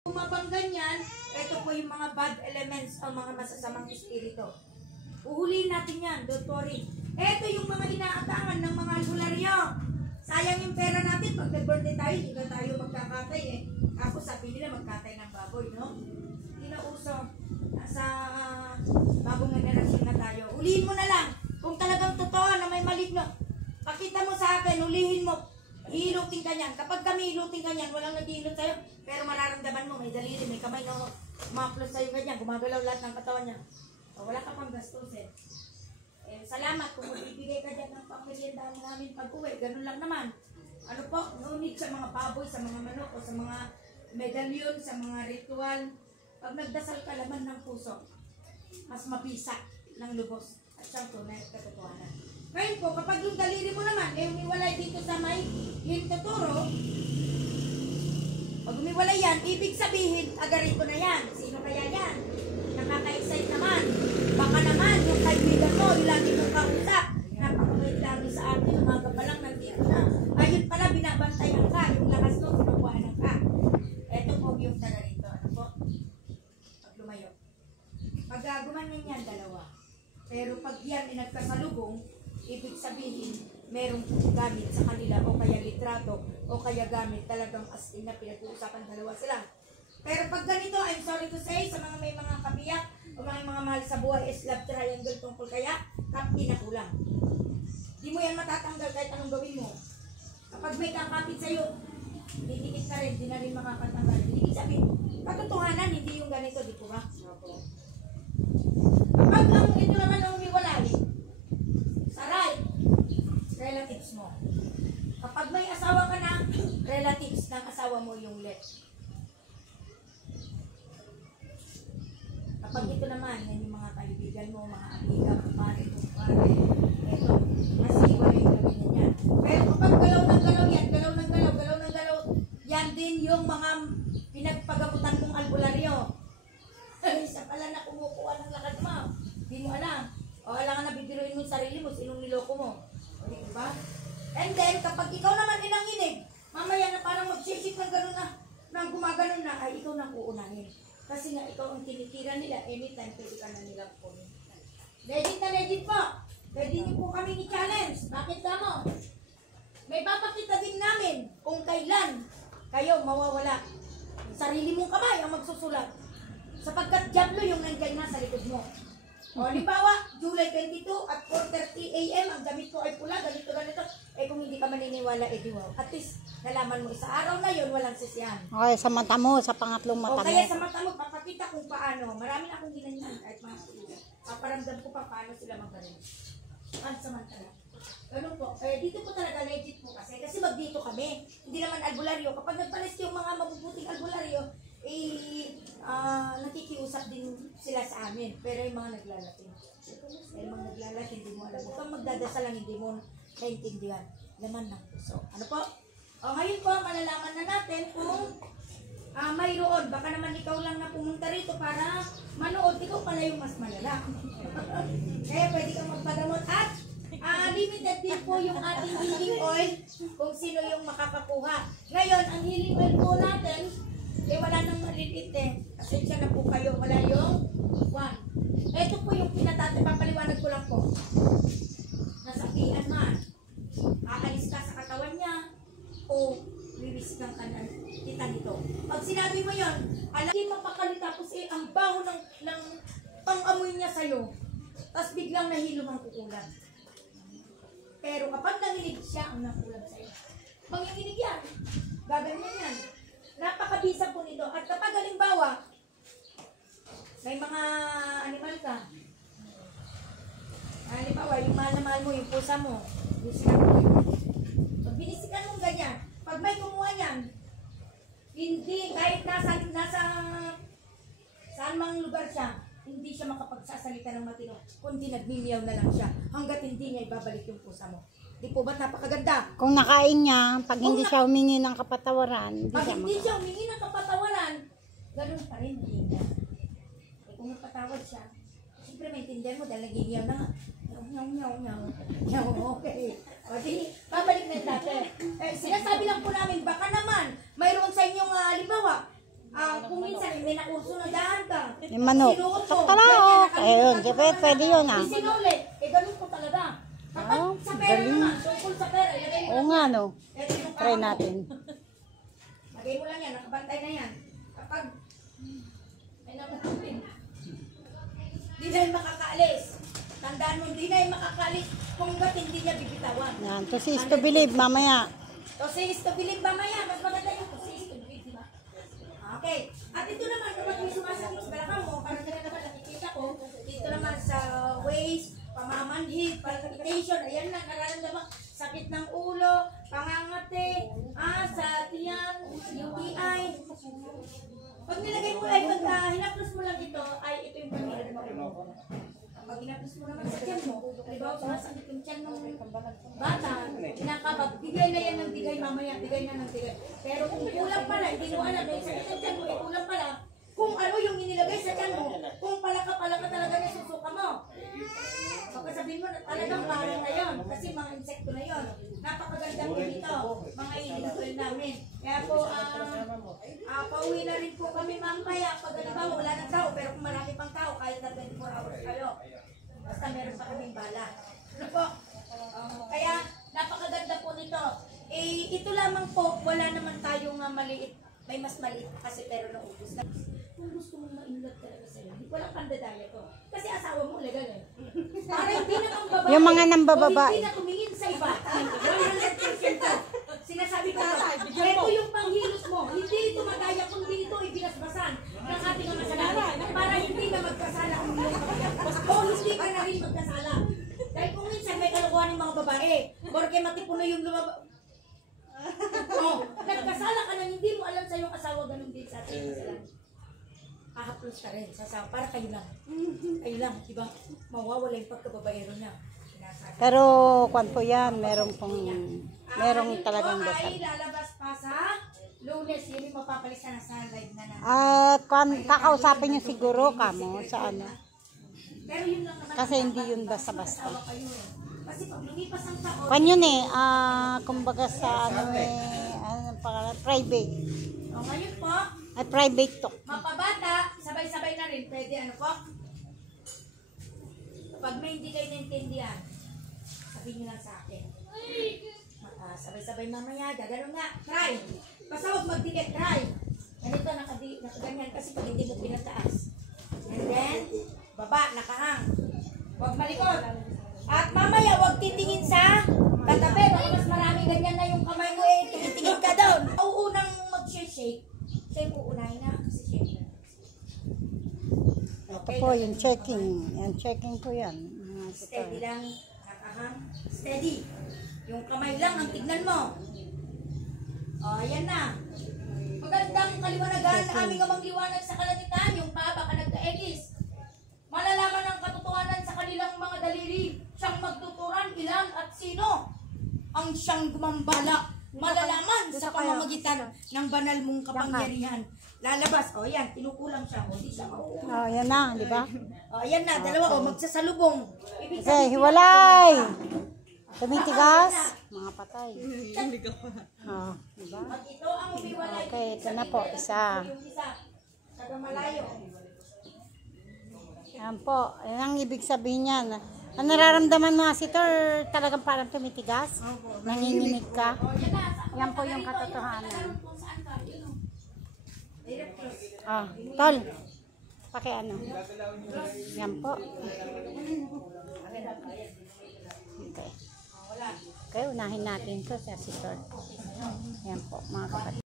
Kumabang ganyan, ito po yung mga bad elements o mga masasamang espiritu. Uhulihin natin yan, don't worry. Ito yung mga inaatangan ng mga albularyo. Sayang yung pera natin, pag nag-birthday tayo, hindi na tayo magkakatay eh. Tapos sabi nila magkatay ng baboy, no? Hindi na uso. Nasa bagong generasyon na tayo. Ulihin mo na lang. Kung talagang totoo na may maligno, pakita mo sa akin, ulihin mo. Hihilutin ka niyan. Kapag kami hilutin ka niyan, walang naghihilot sa'yo, pero mararamdaman mo, may daliri, may kamay na umaplos sa'yo ganyan, gumagalaw lahat ng katawan niya. O, wala ka pang gastos eh. Salamat kung magbibigay ka dyan ng pangmeriendahan namin pag-uwi. Ganun lang naman. Ano po, no need sa mga baboy, sa mga manok, o sa mga medalyon, sa mga ritual. Pag nagdasal ka laman ng puso, mas mabisa ng lubos. At siyang tunay at katotohanan. Ngayon po, kapag yung daliri mo naman, umiwalay dito sa may hintuturo, pag umiwalay yan, ibig sabihin, agarin ko na yan. Sino kaya yan? Nakaka-excite naman. Baka naman, yung kaibigan mo, yung lagi mong kausap, napakabait lagi sa atin, umaga pa lang nandito na. Ayun pala, binabantayan ka, yung lakas mo, kinukuhanan ka. Eto po yung taga rito. Ano po? Pag lumayo. Pag gumanyan yan, dalawa. Pero pag yan ay nagkasalubong, ibig sabihin, merong gamit sa kanila o kaya litrato o kaya gamit talagang as in na pinag-uusapan dalawa sila. Pero pag ganito, I'm sorry to say, sa mga may mga kabiyak o mga mahal sa buhay is love triangle tungkol kaya, kapi na kulang. Di mo yan matatanggal kahit anong gawin mo. Kapag may kakapit sa'yo, didikit ka rin, di na rin makakatanggal. Didikit sabihin, katotohanan, hindi yung ganito, di po ba? Kapag ang ito naman ang umiwalay, sa right, relatives mo. Kapag may asawa ka na, relatives ng asawa mo yung left. Kapag ito naman, yan yung mga kaibigan mo, mga amiga, pare, eto, mas iwala yung gawin niya yan. Pero kapag galaw ng galaw yan, galaw ng galaw, galaw ng galaw, yan din yung mga pinagpagamutan mong albularyo. Isa pala na kumukuha ng lakad mo. Hindi mo alam. O alam ka na bibiruin mo yung sarili mo, sinong niloko mo. O diba? And then, kapag ikaw naman inanginig, mamaya na parang magsisip ng gano'n na, nang gumaganon na, ay ikaw nang uunahin. Kasi nga ikaw ang tinitira nila, anytime pwede ka na nilang kunin. Legit na legit po. Pwede niyo po kami ni-challenge. Bakit ka mo? May papakita din namin kung kailan kayo mawawala. Sarili mong kamay ang magsusulat. Sapagkat Diablo yung nandiyan na sa likod mo. O, halimbawa, July 22 at 4:30 AM, ang damit ko ay pula, ganito. Eh kung hindi ka maniniwala, di wow. At least, nalaman mo, sa araw na yun, walang sisiyan. Okay, sa mata mo, sa pangatlong mata mo. O kaya sa mata mo, papakita kung paano. Marami na akong ginanyan, kahit mga kuliga. Paparamdam ko pa paano sila magaling. Pansamantala. Ganun po. Dito po talaga legit po kasi magdito kami. Hindi naman albularyo. Kapag nagpalis yung mga mabubuting albularyo, nakikiusap din sila sa amin. Pero yung mga naglalating. Yung mga naglalating, hindi mo alam. Kung magdadasal lang, hindi mo naintindihan. Laman ng puso. Ano po? O ngayon po, malalaman na natin kung mayroon. Baka naman ikaw lang na pumunta rito para manood. Ikaw pala yung mas malala. Kaya pwede kang magpagamot. At limited din po yung ating healing oil kung sino yung makakakuha. Ngayon, ang healing oil po natin, wala nang maliliit eh. Pasensya na po kayo. Wala yung 1. Ito po yung papaliwanag ko lang po. Nasakian man. Aalis ka sa katawan niya o wiwisikan ka na kita nito. Pag sinabi mo yun, alam hindi mapakali tapos ang baho ng pang-amoy niya sa'yo. Tapos biglang nahilom ang kukulan. Pero kapag nanginig siya ang nakulang sa'yo, manginginig yan. Gaganyan yan. Napakabisa po nito. At kapag halimbawa, may mga animal ka, halimbawa, yung mahal na mahal mo, yung pusa mo, binisikan mo yun. Pag binisikan mo ganyan, pag may kumuha yan, hindi, kahit nasa saan mang lugar siya, hindi siya makapagsasalita ng matino, kundi nagmimiyaw na lang siya, hanggat hindi niya ibabalik yung pusa mo. Di po ba't napakaganda? Kung nakain niya, pag hindi siya humingi ng kapatawaran, pag hindi siya humingi ng kapatawaran, ganun pa rin, hindi niya. Eh kung nagpatawad siya, siyempre maintindihan mo dahil nagigiyaw na nga. Okay. O di, babalik na yung dati. Sinasabi lang po namin, baka naman, mayroon sa inyong halimbawa, Kung minsan may nakurso na daan ka. Yung manok. Sinuot mo, Taktalaok. ganyan, Ayun, nakalimutan ka pwede yun ah. Isinuli. Ganun po talaga. Kapag Oh, sa pera galing. naman, tungkol sa pera, ilagay mo Oo lang nga yan. no. Ito yung Try kama mo. natin. Lagay mo lang yan, nakabantay na yan. Kapag may nakatupin, di na yung makakaalis. Tandaan mo, di na yung makakaalis kung ba't hindi niya bibitawan. Yan. To see is to believe mamaya. So, is to believe mamaya, mas maganda yung to is to believe, di ba? Okay. At ito naman, kapag may sumasakit sa balakang mo, parang ganyan naman nakikita ko, dito naman sa waist, pamamanhid, palpitation, ayan na, nararamdaman, sakit ng ulo, pangangate, sa tiyan, UTI. Pag nilagay mo ay, pag hinaplos mo lang ito, ay ito yung pag-iilan mo. Pag hinaplos mo naman sa tiyan mo, halimbawa sumasakit yung tiyan ng bata, kinakabag, bigay na yan ng bigay mamaya, bigay na ng bigay. Pero kung kulang pala, hindi mo alam, may sakit ang tiyan mo, kulang pala, kung ano yung inilagay sa tiyan mo, kung palaka talaga niya susuka mo. Pagkasabihin mo, talagang parang na yun, kasi mga insekto na yun. Napakaganda po dito, mga ilinsuin namin. Kaya po, pauwi na rin po kami mamaya. Pag halimbawa, wala ng tao, pero kung marami pang tao, kahit na 24 hours kayo. Basta meron pa kaming bala. Ano po? Kaya, napakaganda po nito. Ito lamang po, wala naman tayong maliit. May mas maliit kasi pero naubos na. Kung gusto mong ma-inlove talaga sa'yo, walang pandadaya to. Kasi asawa mo legal eh. Para hindi na kang babae. Yung mga nambababae. O hindi na tumingin sa iba. 100% to. Sinasabi ko to. Ito yung panghilos mo. Hindi ito magaya kundi ito ibinasbasan ng ating mga kasalanan. Para hindi na magkasala ang iyong kapatid. O hindi ka na rin magkasala. Dahil kung minsan may kalokohan ng mga babae, porque matipuno yung lumabas. Nagkasala ka na hindi mo alam sa iyong asawa, ganun din sa ating kasalanan. Kahaplos ka rin sa asawa, para kayo lang. Kayo lang, diba? Mawawala yung pagkababaero niya. Sinasabi. Pero kwan po yan, merong talagang dasal. dasal. Ay lalabas pa sa Lunes, yun yung mapapalisan na sa live na natin. Kakausapin niyo siguro kamo sa ano. Pero yun lang naman. Kasi hindi yun basta-basta. Asawa kayo eh. Kasi pag lumipas ang taon, Kwan yun eh, kumbaga sa ano pangalan, private. o ngayon po, Ay, private talk. mapabata, sabay-sabay na rin, pwede ano po? Pag may hindi kayo naintindihan, sabihin nyo lang sa akin. Sabay-sabay mamaya, gagano nga, try. Basta huwag magdikit, try. Ganito, nakaganyan, kasi pag hindi mo pinataas. And then, baba, nakahang. Huwag malikot. At mamaya, huwag titingin sa katabi. Baka mas marami ganyan na yung kamay mo eh, tumitingin ka doon. Unang mag-shake, siya yung uunahin na, kasi shake na. Ito po yung checking. Yan, checking po yan. Steady lang, nakahang, steady. Yung kamay lang ang tignan mo. O, ayan na. Magandang kaliwanagan na aming amang liwanag sa kalangitan. Yung paa baka nagka-egis. Malalaman ang katotohanan sa kanilang mga daliri. Siyang magtuturan ilang at sino ang siyang gumambala. Malalaman sa pamamagitan ng banal mong kapangyarihan. Lalabas. O, yan. Tinukulang siya. O, di siya mauuna. Yan na, di ba? O, ayan na. Dalawa. O, magsasalubong. Ibig Okay, sabihin, hiwalay! Tumitigas, mga patay. Di ba? pag ito ang umiwalay. Okay, ito na po, isa. Yung isa. Taga malayo. Yan po, yan ang ibig sabihin niyan. Ang nararamdaman mo, Sitor, talagang parang tumitigas? Nanginginig ka? O, yan na. Yan po yung katotohanan. Kung saan ka, yun o. Direct close. Tol, ano? Yan po. Okay. Okay, unahin natin to sa Sitor. Yan po, mga kapatid.